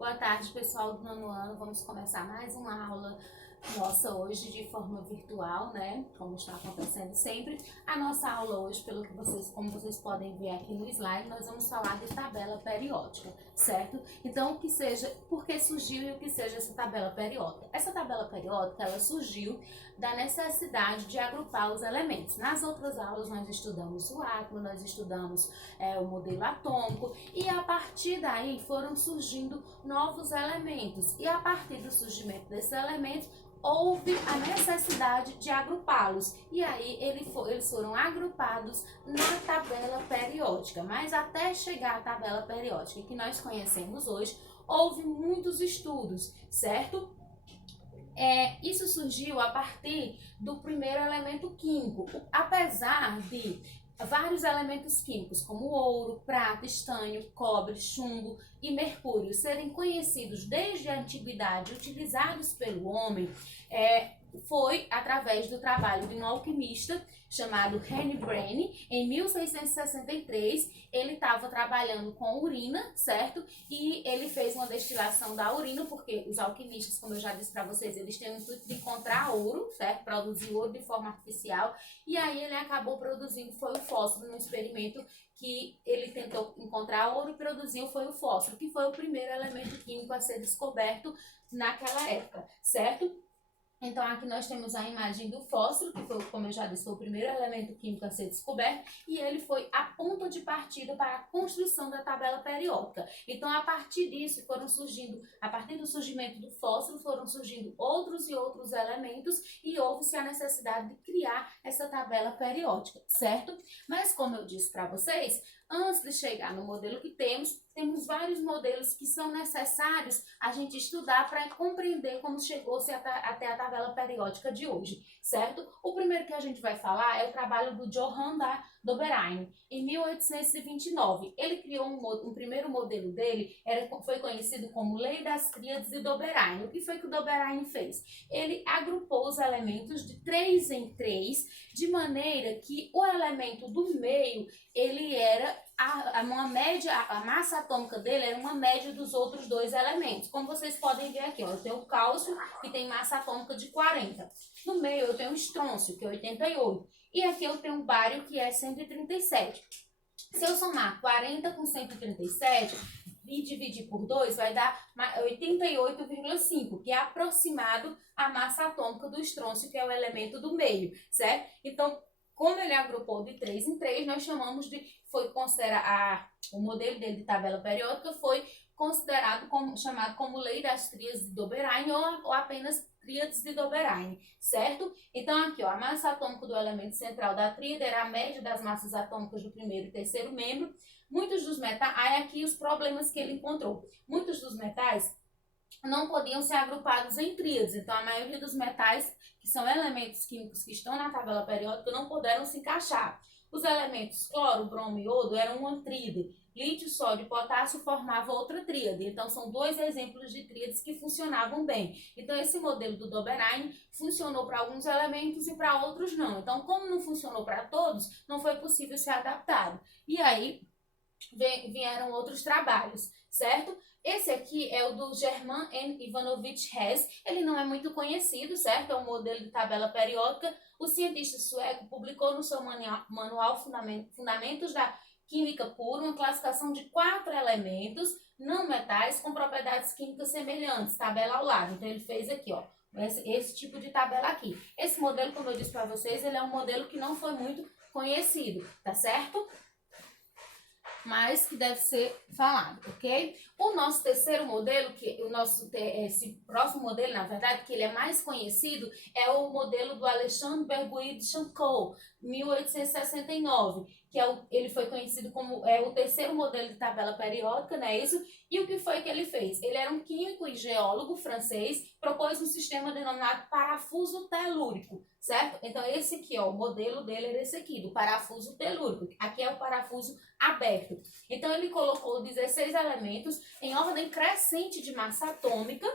Boa tarde, pessoal do nono ano. Vamos começar mais uma aula nossa hoje de forma virtual, né? Como está acontecendo sempre. A nossa aula hoje, como vocês podem ver aqui no slide, nós vamos falar de tabela periódica, certo? Então, por que surgiu e o que seja essa tabela periódica? Essa tabela periódica, ela surgiu da necessidade de agrupar os elementos. Nas outras aulas nós estudamos o átomo, nós estudamos o modelo atômico e a partir daí foram surgindo novos elementos e a partir do surgimento desses elementos houve a necessidade de agrupá-los e aí eles foram agrupados na tabela periódica, mas até chegar à tabela periódica que nós conhecemos hoje, houve muitos estudos, certo? Isso surgiu a partir do primeiro elemento químico, apesar de vários elementos químicos como ouro, prata, estânio, cobre, chumbo e mercúrio serem conhecidos desde a antiguidade, utilizados pelo homem, foi através do trabalho de um alquimista chamado Henry Braine. Em 1663, ele estava trabalhando com urina, certo? E ele fez uma destilação da urina, porque os alquimistas, como eu já disse para vocês, eles têm o intuito de encontrar ouro, certo? Produzir ouro de forma artificial. E aí ele acabou produzindo, foi o fósforo, no experimento que ele tentou encontrar ouro e produziu, foi o fósforo, que foi o primeiro elemento químico a ser descoberto naquela época, certo? Então, aqui nós temos a imagem do fósforo, que foi, como eu já disse, foi o primeiro elemento químico a ser descoberto, e ele foi a ponta de partida para a construção da tabela periódica. Então, a partir disso, a partir do surgimento do fósforo, foram surgindo outros e outros elementos, e houve-se a necessidade de criar essa tabela periódica, certo? Mas, como eu disse para vocês, antes de chegar no modelo que temos vários modelos que são necessários a gente estudar para compreender como chegou-se até a tabela periódica de hoje, certo? O primeiro que a gente vai falar é o trabalho do Johann Doberein, em 1829. Ele criou um primeiro modelo dele, foi conhecido como Lei das Tríades de Doberein. O que foi que o Doberein fez? Ele agrupou os elementos de 3 em 3, de maneira que o elemento do meio, ele era uma média, a massa atômica dele era uma média dos outros dois elementos. Como vocês podem ver aqui, ó, eu tenho o cálcio, que tem massa atômica de 40. No meio eu tenho o estrôncio, que é 88. E aqui eu tenho o bário, que é 137. Se eu somar 40 com 137 e dividir por 2, vai dar 88,5, que é aproximado à massa atômica do estrôncio, que é o elemento do meio, certo? Então, como ele agrupou de 3 em 3, nós chamamos o modelo dele de tabela periódica foi chamado como Lei das Tríades de Doberein ou apenas Tríades de Doberein, certo? Então aqui, ó, a massa atômica do elemento central da tríade era a média das massas atômicas do primeiro e terceiro membro. Muitos dos metais, aí aqui os problemas que ele encontrou. Muitos dos metais não podiam ser agrupados em tríades, então a maioria dos metais, que são elementos químicos que estão na tabela periódica, não puderam se encaixar. Os elementos cloro, bromo e iodo eram uma tríade. Lítio, sódio e potássio formavam outra tríade. Então, são dois exemplos de tríades que funcionavam bem. Então, esse modelo do Doberein funcionou para alguns elementos e para outros não. Então, como não funcionou para todos, não foi possível ser adaptado. E aí, vieram outros trabalhos, certo? Esse aqui é o do German N. Ivanovich Hess. Ele não é muito conhecido, certo? É um modelo de tabela periódica. O cientista sueco publicou no seu manual Fundamentos da Química Pura uma classificação de 4 elementos não metais com propriedades químicas semelhantes, tabela ao lado. Então, ele fez aqui, ó, esse tipo de tabela aqui. Esse modelo, como eu disse para vocês, ele é um modelo que não foi muito conhecido, tá certo? Mas que deve ser falado, ok? O nosso terceiro modelo, esse próximo modelo, na verdade, que ele é mais conhecido, é o modelo do Alexandre Bergouin de Chancourt, 1869, ele foi conhecido como o terceiro modelo de tabela periódica, não é isso? E o que foi que ele fez? Ele era um químico e geólogo francês, propôs um sistema denominado parafuso telúrico, certo? Então, esse aqui, ó, o modelo dele era esse aqui, do parafuso telúrico. Aqui é o parafuso aberto. Então, ele colocou 16 elementos em ordem crescente de massa atômica,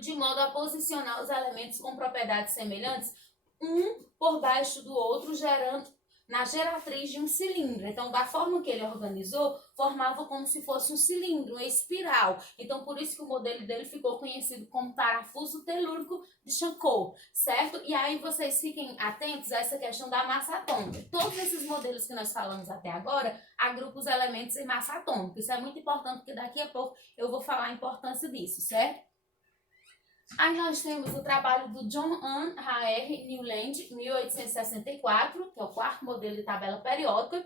de modo a posicionar os elementos com propriedades semelhantes, um por baixo do outro, gerando na geratriz de um cilindro. Então, da forma que ele organizou, formava como se fosse um cilindro, uma espiral. Então, por isso que o modelo dele ficou conhecido como parafuso telúrico de Charcot, certo? E aí vocês fiquem atentos a essa questão da massa atômica. Todos esses modelos que nós falamos até agora agrupam os elementos em massa atômica. Isso é muito importante, porque daqui a pouco eu vou falar a importância disso, certo? Aí nós temos o trabalho do John Ann Raer Newland, 1864, que é o quarto modelo de tabela periódica.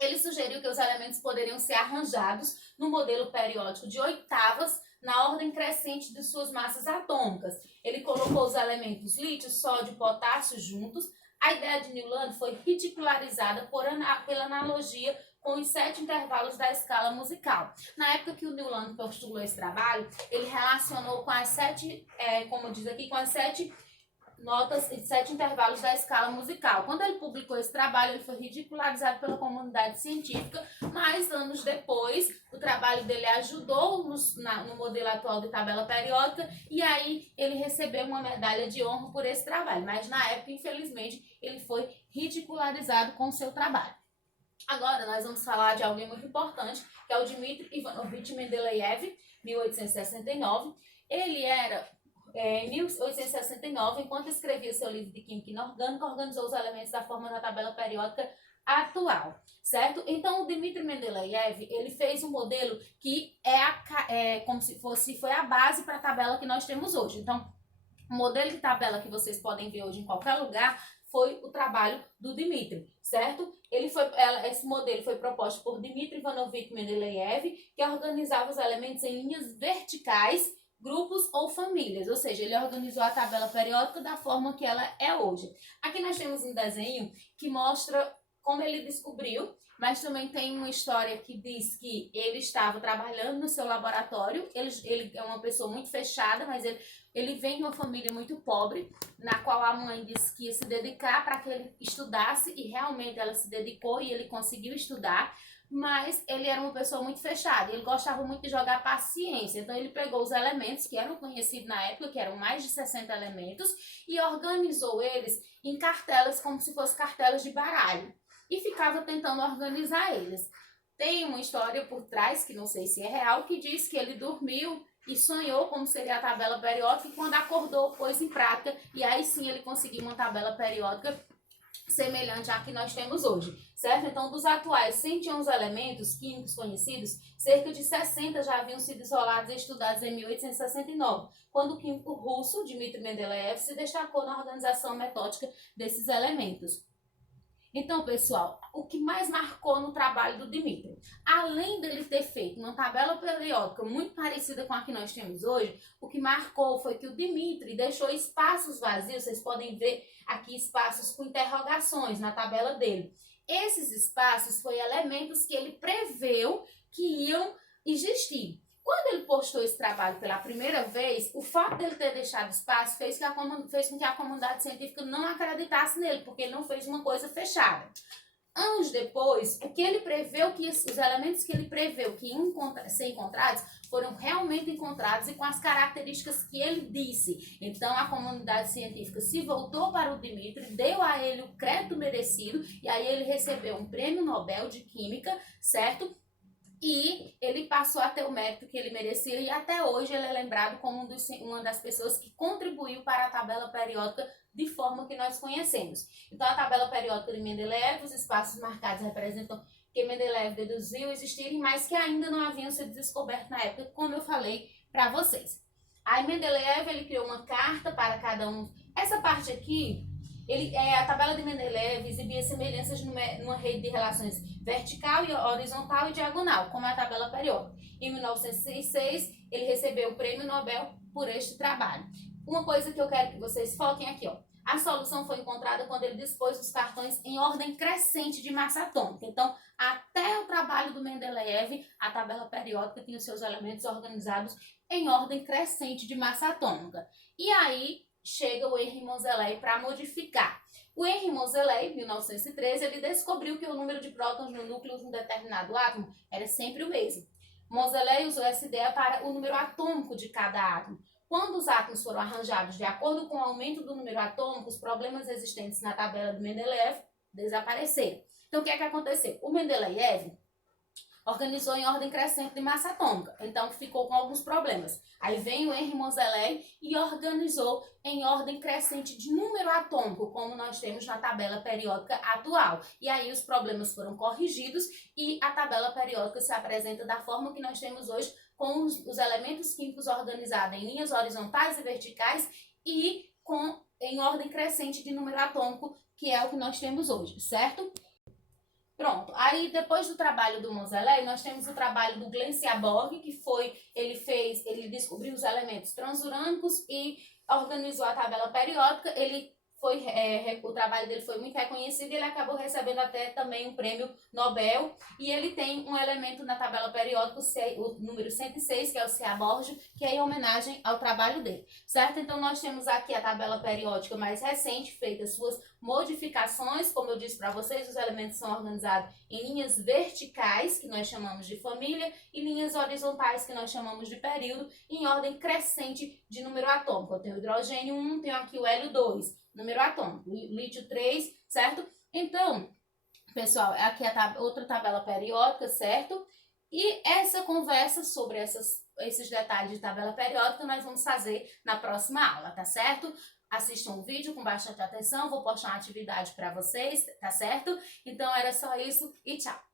Ele sugeriu que os elementos poderiam ser arranjados no modelo periódico de oitavas, na ordem crescente de suas massas atômicas. Ele colocou os elementos lítio, sódio e potássio juntos. A ideia de Newland foi ridicularizada pela analogia com os 7 intervalos da escala musical. Na época que o Newland postulou esse trabalho, ele relacionou com as 7, como diz aqui, com as 7 notas e 7 intervalos da escala musical. Quando ele publicou esse trabalho, ele foi ridicularizado pela comunidade científica, mas anos depois, o trabalho dele ajudou no modelo atual de tabela periódica, e aí ele recebeu uma medalha de honra por esse trabalho. Mas na época, infelizmente, ele foi ridicularizado com o seu trabalho. Agora nós vamos falar de alguém muito importante, que é o Dmitri Ivanovich Mendeleev, 1869. Ele era, em 1869, enquanto escrevia seu livro de Química Inorgânica, organizou os elementos da forma da tabela periódica atual, certo? Então, o Dmitri Mendeleev, ele fez um modelo que como se foi a base para a tabela que nós temos hoje. Então, o modelo de tabela que vocês podem ver hoje em qualquer lugar foi o trabalho do Dmitri, certo? Esse modelo foi proposto por Dmitri Ivanovich Mendeleev, que organizava os elementos em linhas verticais, grupos ou famílias, ou seja, ele organizou a tabela periódica da forma que ela é hoje. Aqui nós temos um desenho que mostra como ele descobriu, mas também tem uma história que diz que ele estava trabalhando no seu laboratório. Ele é uma pessoa muito fechada, mas ele vem de uma família muito pobre, na qual a mãe disse que ia se dedicar para que ele estudasse, e realmente ela se dedicou e ele conseguiu estudar, mas ele era uma pessoa muito fechada, ele gostava muito de jogar paciência. Então ele pegou os elementos que eram conhecidos na época, que eram mais de 60 elementos, e organizou eles em cartelas, como se fossem cartelas de baralho, e ficava tentando organizar eles. Tem uma história por trás, que não sei se é real, que diz que ele dormiu e sonhou como seria a tabela periódica, e quando acordou, pôs em prática, e aí sim ele conseguiu uma tabela periódica semelhante à que nós temos hoje, certo? Então, dos atuais 111 elementos químicos conhecidos, cerca de 60 já haviam sido isolados e estudados em 1869, quando o químico russo Dmitri Mendeleev se destacou na organização metódica desses elementos. Então, pessoal, o que mais marcou no trabalho do Dmitri, além dele ter feito uma tabela periódica muito parecida com a que nós temos hoje, o que marcou foi que o Dmitri deixou espaços vazios. Vocês podem ver aqui espaços com interrogações na tabela dele. Esses espaços foram elementos que ele preveu que iam existir. Quando ele postou esse trabalho pela primeira vez, o fato dele ter deixado espaço fez com que a comunidade científica não acreditasse nele, porque ele não fez uma coisa fechada. Anos depois, o que ele preveu, os elementos que ele preveu que iam ser encontrados, foram realmente encontrados e com as características que ele disse. Então, a comunidade científica se voltou para o Dmitri, deu a ele o crédito merecido, e aí ele recebeu um prêmio Nobel de Química, certo? E ele passou a ter o mérito que ele merecia, e até hoje ele é lembrado como uma das pessoas que contribuiu para a tabela periódica de forma que nós conhecemos. Então, a tabela periódica de Mendeleev, os espaços marcados representam que Mendeleev deduziu existirem, mas que ainda não haviam sido descobertos na época, como eu falei para vocês. Aí Mendeleev, ele criou uma carta para cada um. Essa parte aqui, a tabela de Mendeleev exibia semelhanças numa rede de relações vertical, e horizontal e diagonal, como a tabela periódica. Em 1906, ele recebeu o prêmio Nobel por este trabalho. Uma coisa que eu quero que vocês foquem aqui, ó. A solução foi encontrada quando ele dispôs os cartões em ordem crescente de massa atômica. Então, até o trabalho do Mendeleev, a tabela periódica tinha os seus elementos organizados em ordem crescente de massa atômica. E aí chega o Henri Moseley para modificar. O Henri Moseley, em 1913, ele descobriu que o número de prótons no núcleo de um determinado átomo era sempre o mesmo. Moseley usou essa ideia para o número atômico de cada átomo. Quando os átomos foram arranjados de acordo com o aumento do número atômico, os problemas existentes na tabela de Mendeleev desapareceram. Então, o que é que aconteceu? O Mendeleev organizou em ordem crescente de massa atômica, então ficou com alguns problemas. Aí vem o Henry Moseley e organizou em ordem crescente de número atômico, como nós temos na tabela periódica atual. E aí os problemas foram corrigidos e a tabela periódica se apresenta da forma que nós temos hoje, com os elementos químicos organizados em linhas horizontais e verticais e em ordem crescente de número atômico, que é o que nós temos hoje, certo? Pronto, aí depois do trabalho do Moseley, nós temos o trabalho do Glenn Seaborg, que ele descobriu os elementos transurânicos e organizou a tabela periódica. O trabalho dele foi muito reconhecido e ele acabou recebendo até também um prêmio Nobel. E ele tem um elemento na tabela periódica, o número 106, que é o Seaborg, que é em homenagem ao trabalho dele, certo? Então nós temos aqui a tabela periódica mais recente, feita suas modificações. Como eu disse para vocês, os elementos são organizados em linhas verticais, que nós chamamos de família, e linhas horizontais, que nós chamamos de período, em ordem crescente de número atômico. Eu tenho o hidrogênio 1, tenho aqui o hélio 2, número atômico, lítio 3, certo? Então, pessoal, aqui outra tabela periódica, certo? E essa conversa sobre esses detalhes de tabela periódica nós vamos fazer na próxima aula, tá certo? Assistam o vídeo com bastante atenção, vou postar uma atividade para vocês, tá certo? Então era só isso e tchau!